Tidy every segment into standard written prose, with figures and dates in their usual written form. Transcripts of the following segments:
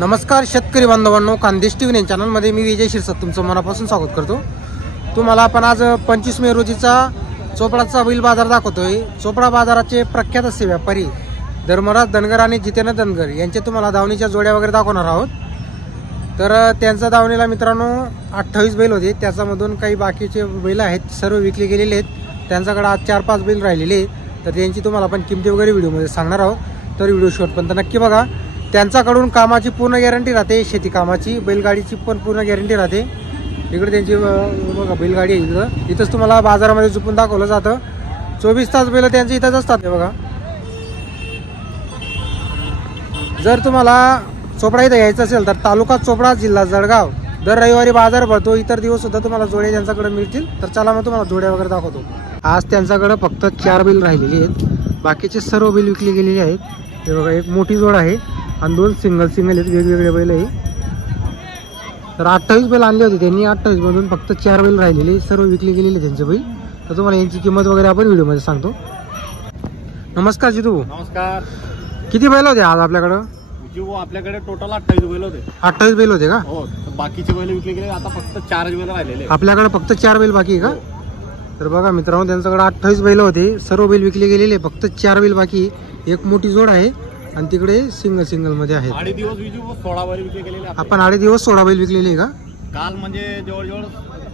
नमस्कार शेतकरी बांधवांनो, खानदेश टीव्ही चॅनलमध्ये मी विजय शिरसाट तुमचं मनापासून स्वागत करतो। तुम्हाला आपण आज 25 मे रोजीचा चोपडाचा बैल बाजार दाखवतोय। चोपडा बाजाराचे प्रख्यात असे व्यापारी धर्मराज धनगर आणि जितेंद्र धनगर यांचे तुम्हाला दावणीच्या जोड्या वगैरे दाखवणार आहोत। तर त्यांचा दावणीला मित्रांनो 28 बैल होते, त्याच्यामधून काही बाकीचे बैल आहेत सर्व विकले गेलेले आहेत। त्यांच्याकडे आज 4-5 बैल राहिलेले, तर त्यांची तुम्हाला आपण किमती वगैरे व्हिडिओमध्ये सांगणार आहोत। तर व्हिडिओ शेवटपर्यंत नक्की बघा। त्यांच्याकडून कामाची पूर्ण गॅरंटी राहते, शेती कामाची बैलगाडीची पण पूर्ण गॅरंटी राहते। इकडे त्यांची बघा बैलगाडी आहे, इथंच तुम्हाला बाजारामध्ये झुपून दाखवलं जातं। 24 तास बैल त्यांचे इथंच असतात हे बघा। जर तुम्हाला चोपडा इथं यायचं असेल तर तालुका चोपडा जिल्हा जळगाव, दर रविवारी बाजार भरतो। इतर दिवस सुद्धा तुम्हाला जोड्या त्यांच्याकडे मिळतील। तर चला मग तुम्हाला जोड्या वगैरे दाखवतो। आज त्यांच्याकडे फक्त 4 बैल राहिलेली आहेत, बाकीचे सर्व बैल विकले गेलेले आहेत। हे बघा एक मोठी जोड आहे आणि 2 सिंगल आहेत, वेगवेगळे बैल आहे। तर 28 बैल आणले होते त्यांनी, 28 मधून फक्त 4 बैल राहिलेले, सर्व विकले गेलेले त्यांचे बैल। तर तुम्हाला यांची किंमत वगैरे आपण व्हिडिओमध्ये सांगतो। नमस्कार जितू। नमस्कार। किती बैल होते आज आपल्याकडे? आपल्याकडे टोटल 28 बैल होते। 28 बैल होते का? हो, बाकीचे बैल विकले गेले, आता फक्त 4 बैल राहिलेले। आपल्याकडे फक्त 4 बैल बाकी आहे का? तर बघा मित्रांनो, त्यांच्याकडे 28 बैल होते, सर्व बैल विकले गेलेले, फक्त 4 बैल बाकी। एक मोठी जोड आहे आणि तिकडे सिंगल मध्ये आहे। 8 दिवस 16 बैल विकले गेलेले। आपण 8 दिवस 16 बैल विकलेले का? काल म्हणजे जवळजवळ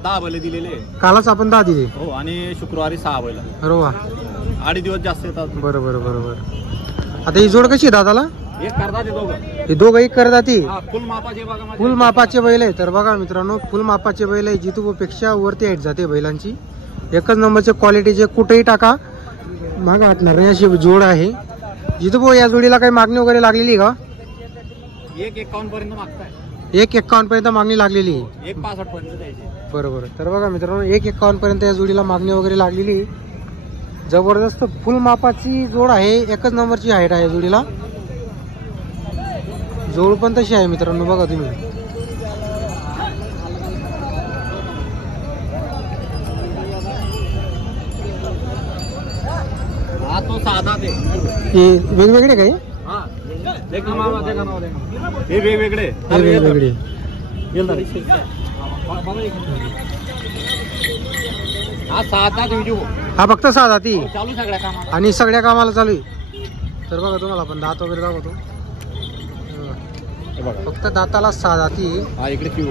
10 बैल दिलेले। कालच आपण 10 दिले। हो, आणि शुक्रवारी 6 बैल। अरे वा, 8 दिवस जास्त येतात। बरोबर। आता ही जोड कशी आहे दादाला? एक करतात हे दोघं एक करतात। फुल मापाचे बघा, फुल मापाचे बैल आहे। तर बघा मित्रांनो, फुल मापाचे बैल आहे, जितू पेक्षा वरती हाईट जाते बैलांची। एकच नंबरचे क्वालिटीचे, कुठेही टाका माग हटणार नाही अशी जोड आहे। जितू भाऊ, या जोडीला काही मागणी वगैरे लागलेली का? 151 पर्यंत मागताय। 151 पर्यंत मागणी लागलेली, 165 पर्यंत द्यायची। बरोबर। तर बघा मित्रांनो, 151 पर्यंत या जोडीला मागणी वगैरे लागलेली। जबरदस्त फुल मापाची जोड आहे, एकच नंबरची हाईट आहे जोडीला। जोड पण तशी आहे मित्रांनो, बघा तुम्ही। हा तो साधा दे। हे वेगवेगळे काही? हां, देख ना मामा, देख ना। हे वेगवेगळे, हे वेगवेगळे। हा साधा देऊ। हा फक्त 6 दाती चालू सगळ्या कामाला, आणि सगळ्या कामाला चालू आहे। तर बघा तुम्हाला आपण दात वगैरे दाखवतो। फक्त दाताला 6 दाती। हा इकडे पिऊ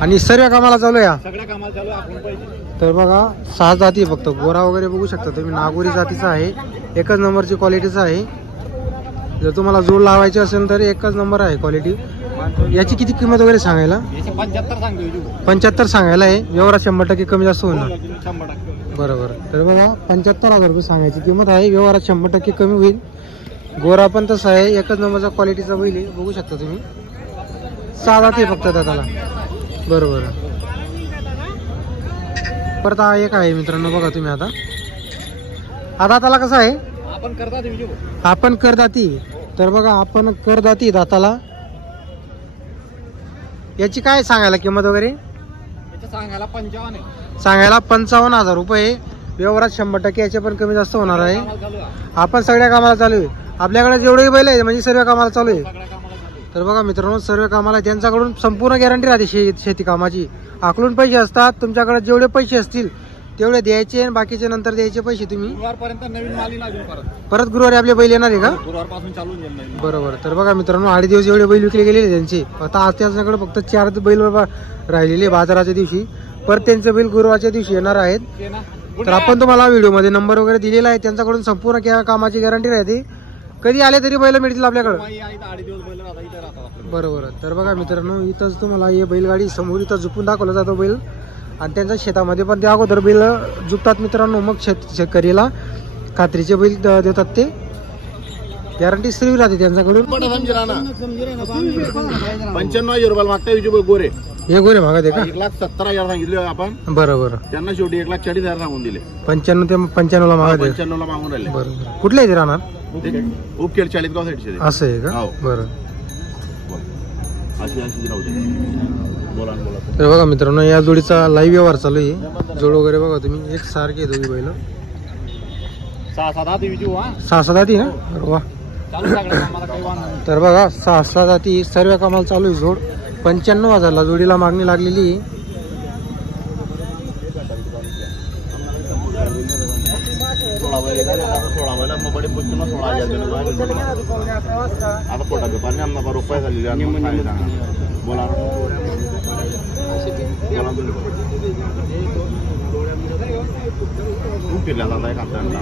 आणि सर्व कामाला चालू आहे, सगळ्या कामाला चालू आपण पाहिजे। तर बघा 6 जाती फक्त। गोरा वगैरे बघू शकता तुम्ही, नागोरी जातीचा आहे, एकच नंबरची क्वालिटीचा आहे। जर तुम्हाला जोड लावायची असेल तर एकच नंबर आहे क्वालिटी। याची किती किंमत वगैरे सांगायला? याची 75 सांगतो। 75 सांगायला आहे, व्यवहारात 100% कमी जास्त होणार। 100%, बरोबर। तर बघा 75,000 रुपये सांगायची किंमत आहे, व्यवहारात 100% कमी होईल। गोरा पण तसा आहे, एकच नंबरचा क्वालिटीचा बैल आहे, बघू शकता तुम्ही। 6 जाती फक्त दाताला, बरोबर। परत हा एक आहे मित्रांनो, बघा तुम्ही। आता दाताला कसं आहे? आपण करदाती। तर बघा आपण करदाती दाताला। याची काय सांगायला किंमत वगैरे? सांगायला 55 आहे, सांगायला 55,000 रुपये, व्यवहारात 100% याचे पण कमी जास्त होणार आहे। आपण सगळ्या कामाला चालू आहे, आपल्याकडे जेवढे बैल आहे म्हणजे सर्व कामाला चालू आहे। तर बघा मित्रांनो, सर्व कामाला त्यांच्याकडून संपूर्ण गॅरंटी राहते शेती कामाची। आकलून पैसे असतात, तुमच्याकडे जेवढे पैसे असतील तेवढे द्यायचे आणि बाकीचे नंतर द्यायचे पैसे तुम्ही। गुरुवारपर्यंत नवीन माल लागेल, परत गुरुवारी आपले बैल येणार आहे का? गुरुवारपासून चालू होईल, बरोबर। तर बघा मित्रांनो, 8 दिवस एवढे बैल विकले गेलेले त्यांचे। आता आज त्यांच्याकडे फक्त 4 बैल राहिलेले बाजाराच्या दिवशी, परत त्यांचे बैल गुरुवारच्या दिवशी येणार आहेत। तर आपण तुम्हाला व्हिडिओमध्ये नंबर वगैरे दिलेला आहे, त्यांच्याकडून संपूर्ण कामाची गॅरंटी राहते। कधी आले तरी बैल मिळतील आपल्याकडे, बरोबर। तर बघा मित्रांनो, इथंच तुम्हाला हे बैलगाडी समोर इथं झुपून दाखवला जातो बैल, आणि त्यांच्या शेतामध्ये पण त्या अगोदर बैल झुपतात मित्रांनो, मग शेतकरीला खात्रीचे बैल देतात ते। गॅरंटी सर्व राहते त्यांच्याकडून। 95,000 रुपये मागता गोरे। हे गोरे भागात आहे का? 1,70,000 सांगितले आपण, बरोबर। त्यांना शेवटी 1,40,000 सांगून दिले। 95 ते 95 ला मागत आहे, 95 ला मागून राहिले, बरोबर। कुठले इथे राहणार? उपकेर 40 गाव साईडचे असं आहे का? बरं। तर बघा मित्रांनो, या जोडीचा लाईव्ह व्यवहार चालू आहे। जोड वगैरे बघा तुम्ही, एक सारखे दोघी बैल। 6-7 6 दाती ना? अरे वा, तर बघा 6 जाती सर्व कामाला चालू आहे जोड. 95,000ला जोडीला मागणी लागलेली आहे. रुपये झालेली बोला फिरल्या जात आहे कापड्यांना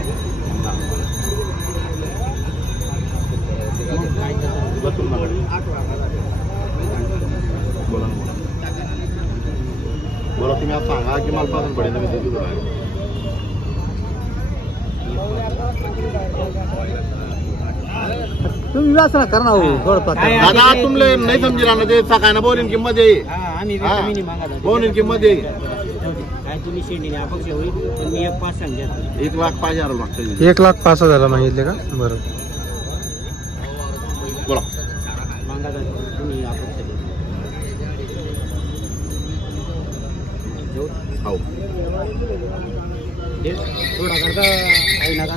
बोला बोला तुम्ही आज सांगा की मला पासून पडेल मी देतो तुम्ही वाचना करा दादा तुमले नाही समजेल ना ते सकाळना बोलीन किंमत येईल बोलीन किंमत येईल 1,05,000 मागते 1,05,000 मागितले का? बरं बोला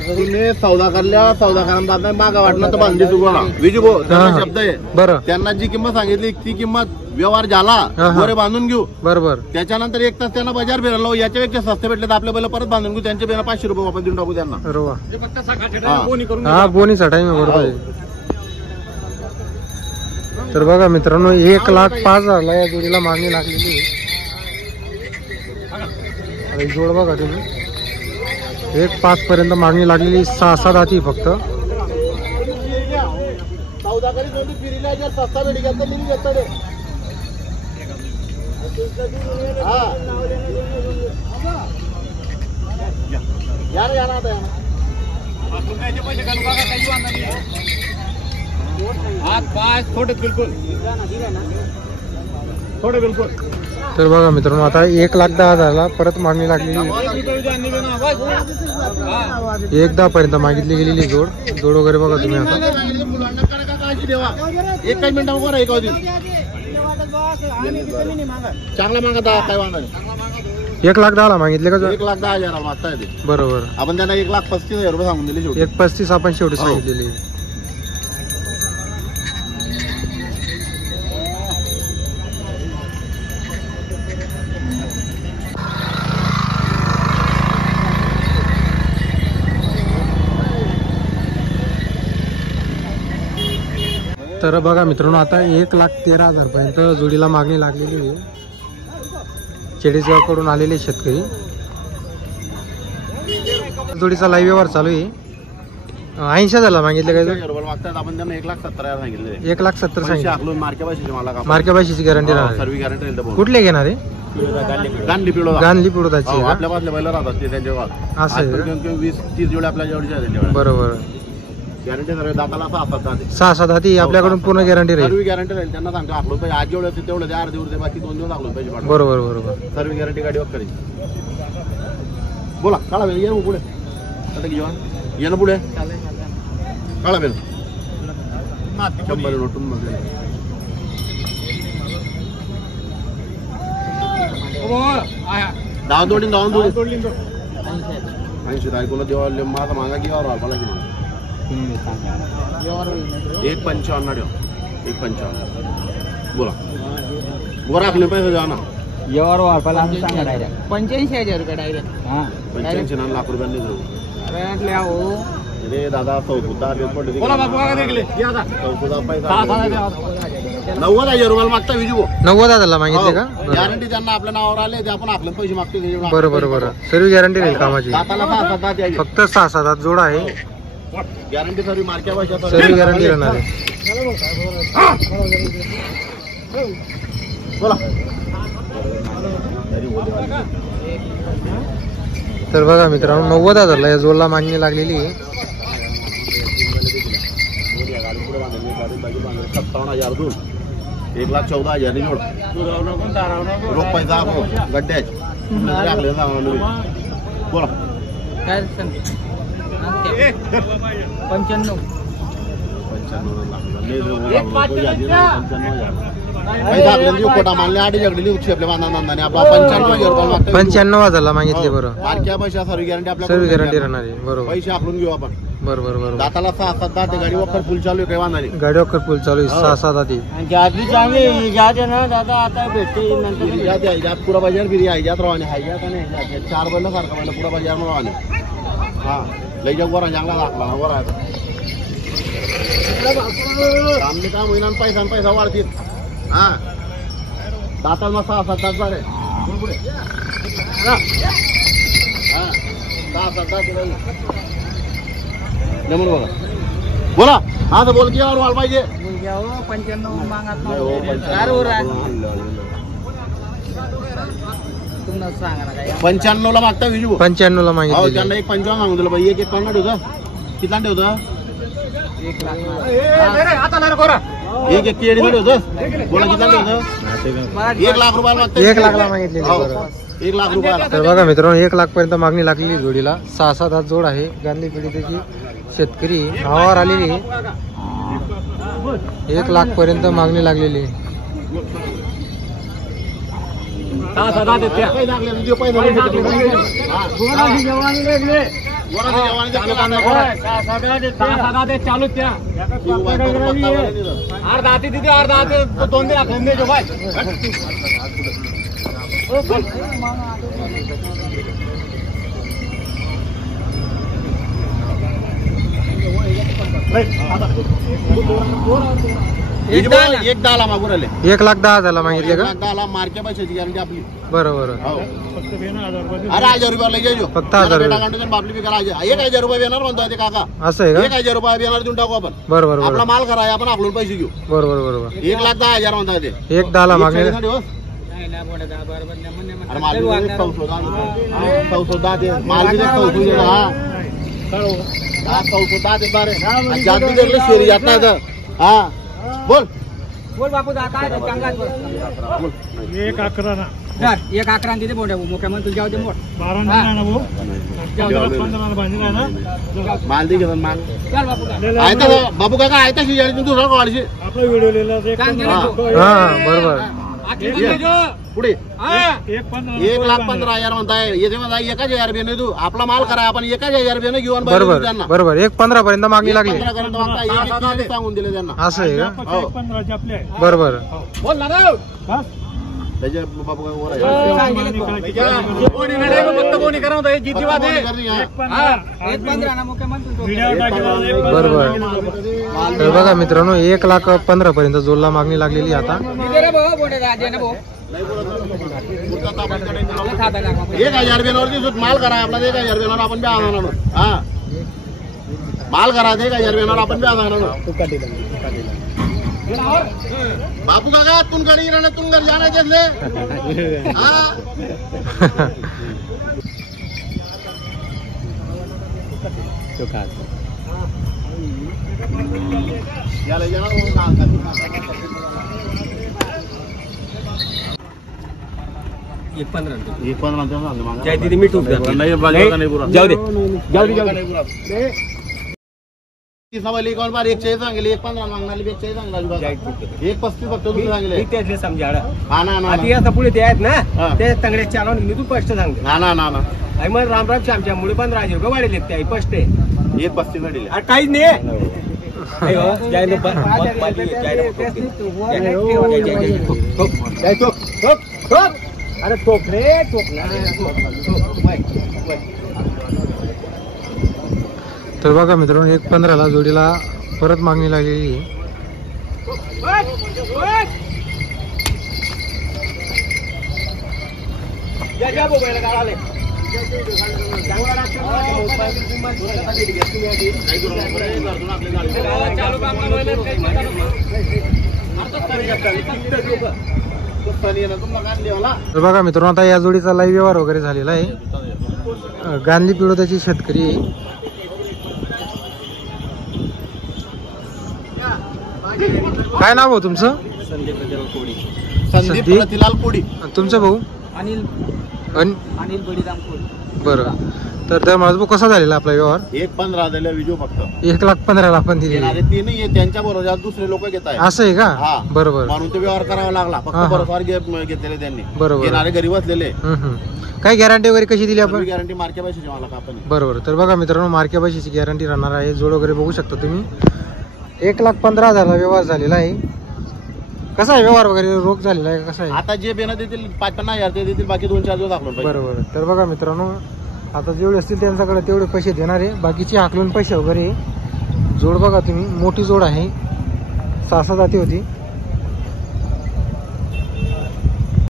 तुम्ही सौदा करल्या सौदा करा मागा वाटलं तर बांधली चुकवला विजू भाऊ त्यांना शब्द आहे बरं. त्यांना जी किंमत सांगितली ती किंमत व्यवहार झाला गोरे बांधून घेऊ बरोबर. त्याच्यानंतर 1 तास त्यांना बाजार फिरलो याच्यापेक्षा सस्ते भेटले तर आपल्या बैल परत बांधून घेऊ त्यांच्या बेला 500 रुपये आपण देऊन टाकू त्यांना. हा बोनीचा टाइम आहे बरोबर. तर बघा मित्रांनो 1,05,000ला या जोडीला मागणी लागलेली आहे. जोड बघा तुम्ही 1,05,000 पर्यंत मागणी लागलेली. 6 जाती फक्त. तर बघा मित्रांनो आता 1,10,000ला परत मागणी लागलेली. 1,10,000 पर्यंत मागितली गेलेली जोड वगैरे बघा तुम्ही. आता एकच मिनिटावर चांगला मागा काय वांधा 1,10,000ला मागितले का? 1,10,000 मागता येते बरोबर. आपण त्यांना 1,35,000 रुपये सांगून दिले. 1,35,000 आपण शेवटी सांगितलेली. तर बघा मित्रांनो आता 1,13,000 पर्यंत जोडीला मागणी लागलेली आहे. चाळीसगावकडून आलेले शेतकरी. जोडीचा लाईव्ह व्यवहार चालू आहे. 80,000ला मागितले काय? मागतात आपण त्यांना 1,70,000 सांगितले. 1,70,000 सांगितले. मार्क्या पैशाची गॅरंटी राहणार. सर्व गॅरंटी कुठले घेणार आहे? गांधली पिळोदाची. आपल्या पासल्या बैल राहतात ते त्यांच्या असं 20-30 जोडे आपल्या जवळच्या. बरोबर. गॅरंटी सर्व दाताला 6 जाती आपल्याकडून पूर्ण गॅरंटी राहील. सर्व गॅरंटी राहील. त्यांना सांगतो आखलो पाहिजे आज जेवढे तेवढे ते अर्धे उरते बाकी 2 दिवस आखलो पाहिजे. बरोबर बरोबर. सर्व गॅरंटी गाडी वगैरे बोला काळा बेल ये पुढे आता घेऊन ये ना पुढे काळा बेल 100 नोटून मध्ये धावून तोडून 80 तारखेला देवा माझा मागा घेवा मला की 1,55 ठेव 1,55 बोला वर राखले पैसे द्या ना. यावर वापरायला आम्ही सांगा डायरेक्ट 85,000 रुपये डायरेक्ट. हा 85 लाख रुपयांनी देऊ. अरे हो रे दादा 90,000 रुपयाला मागता विजू 90,000ला मागितले का? गॅरंटी त्यांना आपल्या नावावर आले ते आपण आपल्याला पैसे मागतो. बरोबर बरोबर. सर्व गॅरंटी राहील कामाची. फक्त 6-7 जोड आहे. गॅरंटी सर्व मार्क्या भाषा सर्व गॅरंटी राहणार आहे. बोला तर बघा मित्रांनो 90,000ला या जोडला मागणी लागलेली आहे. 57,000 दूर 1,14,000 जोड रोख पैसा गड्ड्याच बोला काय सांगते 95 कोटा मानले 8 उच्च आपल्या बांधणाने आपला 95,000 95,000ला मागितले. बरं मार्क्या पैसा सर्व गॅरंटी आपल्या सर्व गॅरंटी राहणार आहे. बरोबर पैसे आखलून घेऊ आपण. बरोबर बरोबर. दाताला 6-7 दात आहे, गाडी वखर फुल चालू आहे, काही वांधा नाही. गाडी वखर फुल चालू आहे, 6-7 आधी. जाती चांगली जाते ना दादा, आता भेटते नंतर. हिजात आहे, हिजात पुरा बाजार फिरी आहे, हिजात रवाने हिजात आणि हिजात 4 बैल सारखा बैल पुरा बाजार मध्ये रवाने. हा लय जग वर चांगला लागला ना वर आहे. आमने काम होईना, पैसा वाढतील. हा दाताला 6-7 दात झाले. पुढे हा 6-7 दात बैल. जमून बघा बोला. हा तर बोल की यावर वाल पाहिजे. 95 मागत नाही हो, 95 ला मागता विजू. 95 ला हो मागितली. त्यांना एक 55 मागून दिलं बाई. एक 50 ठेवतं. किती ठेवतं? 1 लाख. एक केळी ठेवतं. बोला किती ठेवतं? 1 लाख रुपयाला मागतं. 1 लाखला मागितलेली. हो, बरोबर. 1 लाख रुपयाला. तर बघा मित्रांनो, 1 लाख पर्यंत मागणी लागलेली जोडीला. 6-7 दात जोड आहे. गांधी पिढी त्याची शेतकरी भावावर आलेली. 1 लाख पर्यंत मागणी लागलेली. पैसे लागले, तुझे पैसे लागले. हा. वराची जवानी देखले कांदा करा. चालू त्या अर्धा हाती तिथे अर्धा हाती 2 लाख देतो भाई. एक 10 मागून आले. 1,10,000 मागितले का? 10 मार्के पैशाची गॅरंटी आपली. बरोबर. हो. अरे 1000 रुपये लगे जो. फक्त 1000 रुपये. बापली बी करा. 1000 रुपये येणार म्हणतो ते काका. असं आहे का? 1000 रुपये येणार देऊन टाकू आपण. बरोबर आपला बरोबर माल करा, आपण आपलं पैसे घेऊ. बरोबर बरोबर. 1,10,000 म्हणता ते. 1,10,000 मागणी. अरे माल बी लगे 100 दे. माल बी लगे 100 दे. हा 100 दे बारे. आणि जात बी देखले शेरी जात नाही तर. हा बोल बोल बापू काय चांगला बोल. 1,11 तिथे मोठ्या मुख्यमंत्री तुझ्या होते मोठ माल दे घेऊन माल चल बापू आहे तर बाबू काका आहे तर शिजारी तू दुसरा काढशी. हा बरोबर. पुढे 1,15,000 म्हणताय. येते म्हणताय 1,000 रुपये नाही तू. आपला माल करा, आपण 1,000 रुपये घेऊन बरोबर त्यांना. बरोबर. 1,15 पर्यंत मागणी लागली. 15 मागता. 1,000 सांगून दिले त्यांना. असं आहे का? हो. बरोबर. बोल ना त्याच्या बाबू काय वर आहे. बरोबर. तर बघा मित्रांनो, 1,15,000 पर्यंत जोडला मागणी लागलेली आता. 1,000 रुपये माल करा आपला. 1,000 रुपये आपण बी आणणार. हा माल करा. 1,000 रुपये आपण बी आणणार. बापू काका तुम गडी तुम घर जाना घेतले. कौन बार 1 सांगले. 1,15 मागणार. 1 सांगला. 1,35 फक्त तुम्ही सांगले. त्यातले समजा हा ना ना आधी आता पुढे ते आहेत ना हा. ते तंगडे चालवून मी तू स्पष्ट सांगतो. ना ना ना ना आई मग रामराम श्यामच्यामुळे 15,000 रुपये वाढले ते स्पष्ट आहे. 1,35 ला दिले. काहीच नाही अरे ठोक रे ठोक. तर बघा मित्रांनो, 1,15,000 जोडीला परत मागणी लागलेली आहे. तर बघा मित्रांनो, आता या जोडीचा लाईव्ह व्यवहार वगैरे झालेला आहे. गांधी पिळोद्याची शेतकरी आहे. काय नाव हो तुमचं? संदीप प्रतिलाल कोडी. तुमचं भाऊ? अनिल अन अनिल बळीराम कोळी. बरं. तर धर्मराज कसा झालेला आपला व्यवहार? 1.15 दिले विजू फक्त. 1,15,000 आपण दिले. येणारे ते नाही त्यांच्या बरोबर दुसरे लोक घेत आहेत. असं आहे का? हा बरोबर. म्हणून ते व्यवहार करावा लागला. फक्त बरोबर घेतलेले त्यांनी. बरोबर. येणारे घरी बसलेले. काही गॅरंटी वगैरे कशी दिली आपण? गॅरंटी मार्के पैशाची मला का आपण. बरोबर. तर बघा मित्रांनो, मार्के पैशाची गॅरंटी राहणार आहे. जोड वगैरे बघू शकता तुम्ही. 1,15,000 व्यवहार झालेला आहे. कसा आहे व्यवहार वगैरे? रोख झालेला आहे कसा आहे? आता जे बेना देतील 5-50,000 ते देतील, बाकी 2-4 दिवस दाखवून. बरोबर. तर बघा मित्रांनो, आता जेवढे असतील त्यांच्याकडे तेवढे पैसे देणार आहे. बाकीचे हाकलून पैसे वगैरे. जोड बघा तुम्ही, मोठी जोड आहे. 6 जाती होती.